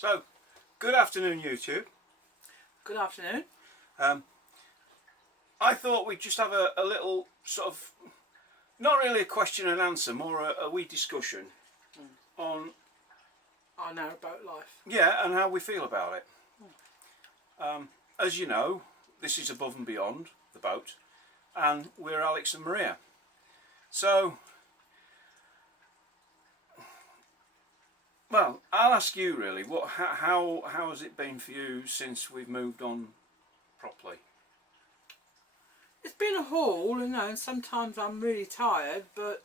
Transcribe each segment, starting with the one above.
So, good afternoon, YouTube. Good afternoon. I thought we'd just have a little sort of, not really a question and answer, more a wee discussion on, I know about life. yeah, and how we feel about it. As you know, this is Above and Beyond the boat, and we're Alex and Maria. So, well, I'll ask you really, how has it been for you since we've moved on properly? It's been a haul, and sometimes I'm really tired, but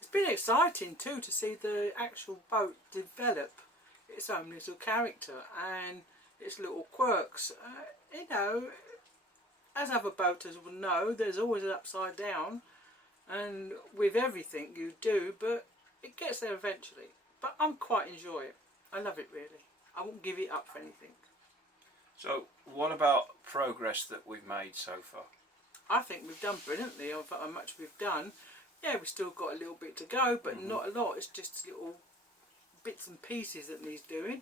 it's been exciting too to see the actual boat develop its own little character and its little quirks. As other boaters will know, there's always an upside down, and with everything you do, but it gets there eventually. But I'm quite enjoy it. I love it really. I won't give it up for anything. So, what about progress that we've made so far? I think we've done brilliantly of how much we've done. Yeah, we've still got a little bit to go, but not a lot. It's just little bits and pieces that needs doing.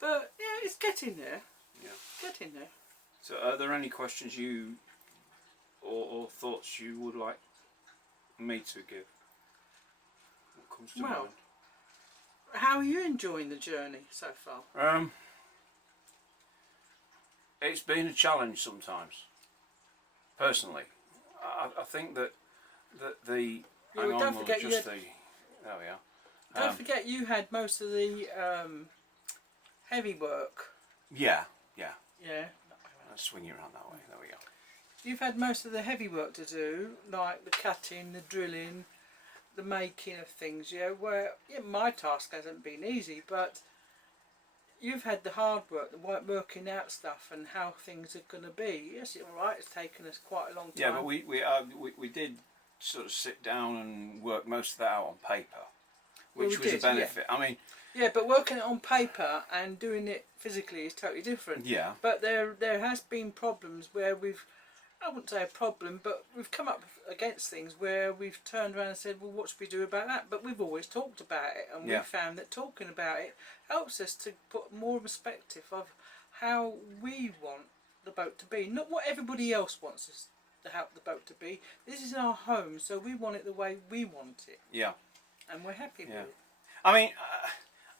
But yeah, it's getting there. Yeah. Getting there. So, are there any questions you or thoughts you would like me to give? What comes to mind? How are you enjoying the journey so far? It's been a challenge sometimes. Personally, I think that the Yeah, hang well, on, don't we'll forget adjust the. There we are. Don't forget you had most of the heavy work. Yeah. Yeah. Let's swing you around that way. There we go. You've had most of the heavy work to do, like the cutting, the drilling, the making of things. Yeah, where my task hasn't been easy, but you've had the hard work, the working out stuff and how things are going to be. Yes, it's all right. It's taken us quite a long time. Yeah, but we did sort of sit down and work most of that out on paper, which was a benefit. Yeah. I mean, yeah, but working it on paper and doing it physically is totally different. Yeah. But there has been problems where I wouldn't say a problem, but we've come up against things where we've turned around and said, well, what should we do about that? But we've always talked about it, and we've found that talking about it helps us to put more perspective of how we want the boat to be, not what everybody else wants us to help the boat to be. This is our home, so we want it the way we want it. Yeah. And we're happy with it. I mean,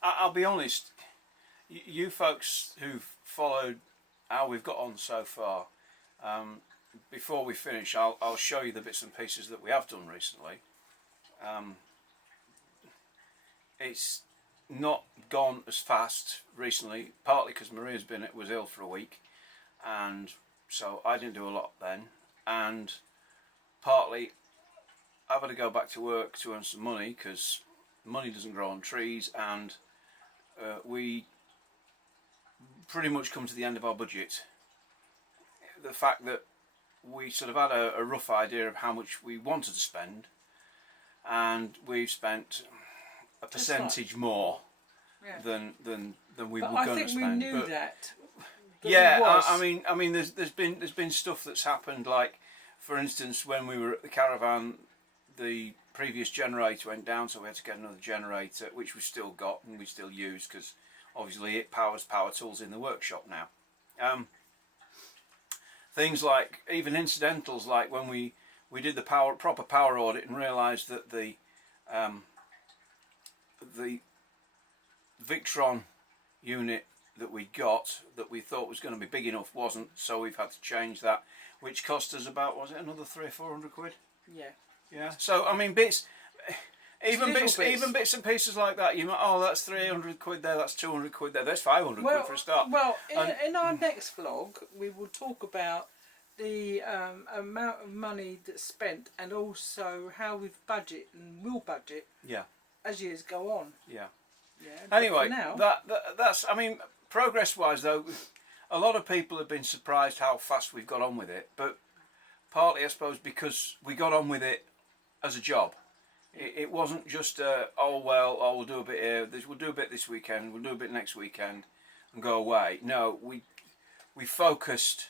I'll be honest, you folks who've followed how we've got on so far, before we finish, I'll show you the bits and pieces that we have done recently. It's not gone as fast recently, partly because Maria's was ill for a week, and so I didn't do a lot then, and partly I've had to go back to work to earn some money because money doesn't grow on trees, and we pretty much come to the end of our budget. The fact that we sort of had a rough idea of how much we wanted to spend, and we've spent a percentage more than we were going to spend. I think we knew that. Yeah, I mean, there's been stuff that's happened. Like, for instance, when we were at the caravan, the previous generator went down, so we had to get another generator, which we still got and we still use because obviously it powers power tools in the workshop now. Things like even incidentals, like when we did the proper power audit and realised that the Victron unit that we got that we thought was going to be big enough wasn't, so we've had to change that, which cost us about, was it another 300 or 400 quid? Yeah. So I mean, even bits and pieces like that, you might, oh, that's 300 quid there, that's 200 quid there, that's 500 quid for a start. Well, in our next vlog, we will talk about the amount of money that's spent, and also how we've budget and will budget. Yeah. As years go on. Yeah. Yeah. Anyway, now, that's. I mean, progress-wise though, a lot of people have been surprised how fast we've got on with it, but partly, I suppose, because we got on with it as a job. It wasn't just we'll do a bit here. We'll do a bit this weekend. We'll do a bit next weekend, and go away. No, we focused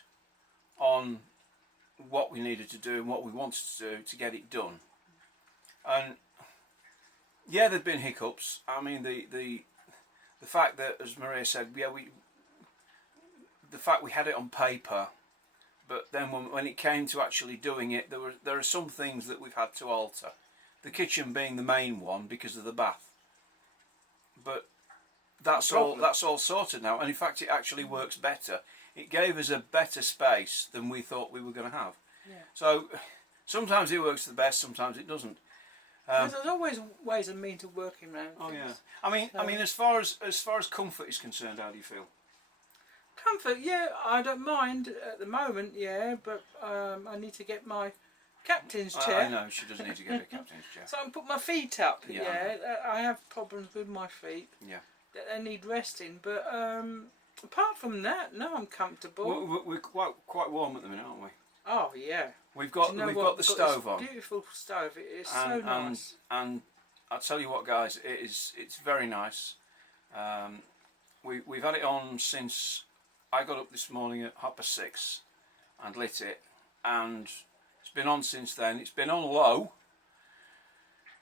on what we needed to do and what we wanted to do to get it done. And yeah, there've been hiccups. I mean, the the fact that, as Maria said, yeah, the fact we had it on paper, but then when it came to actually doing it, there are some things that we've had to alter. The kitchen being the main one because of the bath. But that's all sorted now, and in fact it actually works better. It gave us a better space than we thought we were going to have. Yeah. So sometimes it works the best, sometimes it doesn't. There's always ways and means of working around things. Oh yeah. I mean, as far as comfort is concerned, how do you feel? Comfort, yeah, I don't mind at the moment, yeah, but I need to get my captain's chair. I know, she does need to get a captain's chair. So I can put my feet up, Yeah. I have problems with my feet. Yeah. That they need resting, but apart from that, no, I'm comfortable. We're quite warm at the minute, aren't we? Oh yeah. We've got the stove on. Beautiful stove. It is so nice. And I'll tell you what, guys, it's very nice. We've had it on since I got up this morning at 6:30 and lit it, and it's been on since then. It's been on low.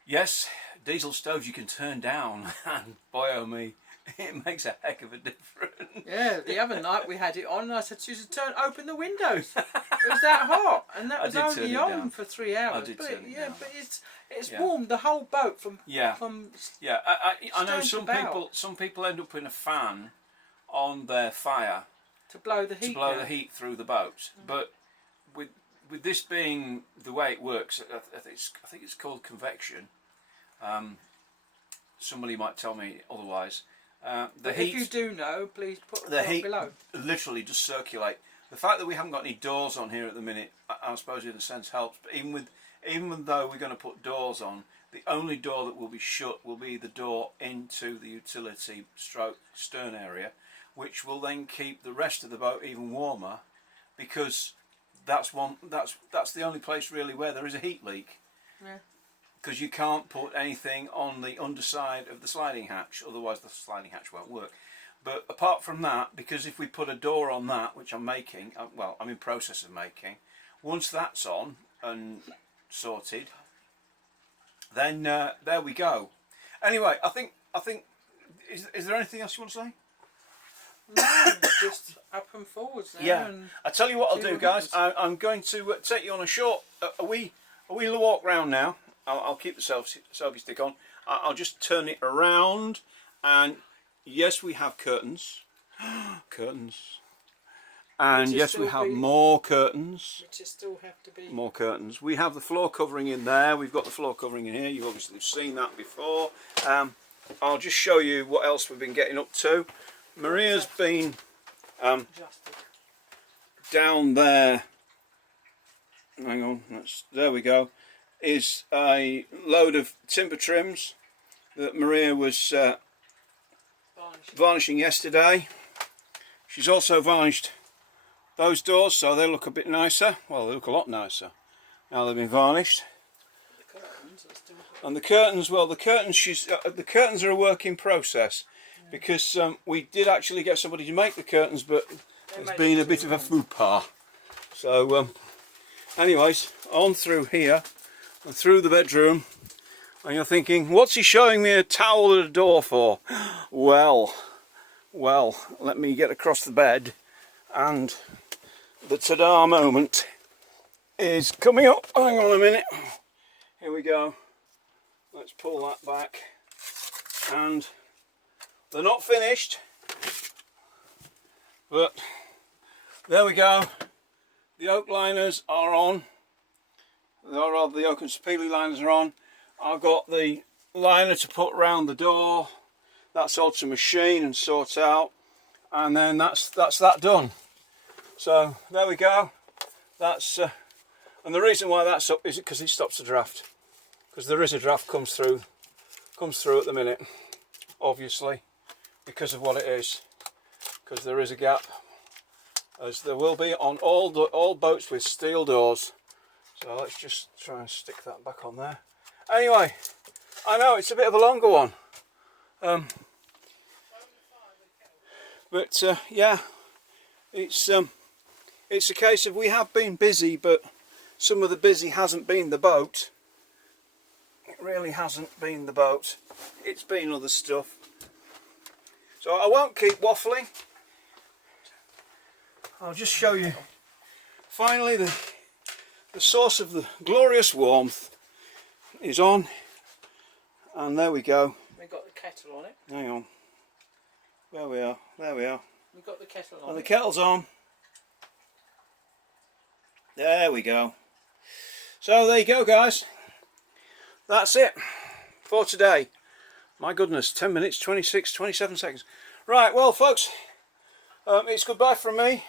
Yes, diesel stoves you can turn down, and boy oh me, it makes a heck of a difference. Yeah, the other night we had it on and I said, Susan, open the windows. It was that hot, and that was only on for 3 hours. I did turn it down. But it's warmed the whole boat from Yeah. I know some people end up putting a fan on their fire to blow the heat. the heat through the boat, but with this being the way it works, I think it's called convection. Somebody might tell me otherwise. The heat, if you do know, please put the it heat below. Literally just circulate. The fact that we haven't got any doors on here at the minute, I suppose in a sense helps. But even though we're going to put doors on, the only door that will be shut will be the door into the utility stroke stern area, which will then keep the rest of the boat even warmer, because that's the only place really where there is a heat leak. Yeah. Because you can't put anything on the underside of the sliding hatch, otherwise the sliding hatch won't work. But apart from that, because if we put a door on that, which I'm making, well, I'm in process of making, once that's on and sorted, then there we go. Anyway, I think is there anything else you want to say? No, just up and forwards now. Yeah, I tell you what I'll do, guys. I'm going to take you on a short, a wee walk round now. I'll keep the selfie stick on. I'll just turn it around, and yes, we have curtains, and yes, we have more curtains. Which still have to be more curtains. We have the floor covering in there. We've got the floor covering in here. You've obviously seen that before. I'll just show you what else we've been getting up to. Maria's been down there. Hang on, there we go. Is a load of timber trims that Maria was varnishing yesterday. She's also varnished those doors, so they look a bit nicer. Well, they look a lot nicer now they've been varnished. And the curtains, well, the curtains are a work in process, because we did actually get somebody to make the curtains, but it's been a bit of a faux pas. So, anyways, on through here and through the bedroom, and you're thinking, what's he showing me a towel at a door for? Well, let me get across the bed, and the ta-da moment is coming up. Hang on a minute. Here we go. Let's pull that back, and they're not finished, but there we go. The oak liners are on. The oak and sapele liners are on. I've got the liner to put round the door. That's all to machine and sort out, and then that's that done. So there we go. That's and the reason why that's up is because it stops the draft, because there is a draft comes through at the minute, obviously, because of what it is, because there is a gap, as there will be on all boats with steel doors. So let's just try and stick that back on there. Anyway, I know it's a bit of a longer one, but yeah, it's a case of we have been busy, but some of the busy hasn't been the boat. It really hasn't been the boat. It's been other stuff. So I won't keep waffling. I'll just show you finally the source of the glorious warmth is on, and there we go. We've got the kettle on it. Hang on. There we are. There we are. We've got the kettle on And the it. kettle's on. There we go. So there you go, guys. That's it for today. My goodness, 10 minutes, 27 seconds. Right, well, folks, it's goodbye from me.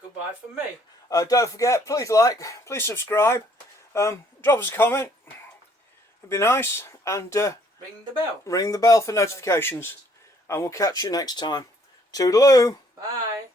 Goodbye from me. Don't forget, please like, please subscribe, drop us a comment. It'd be nice. And Ring the bell. ring the bell for notifications. And we'll catch you next time. Toodaloo! Bye.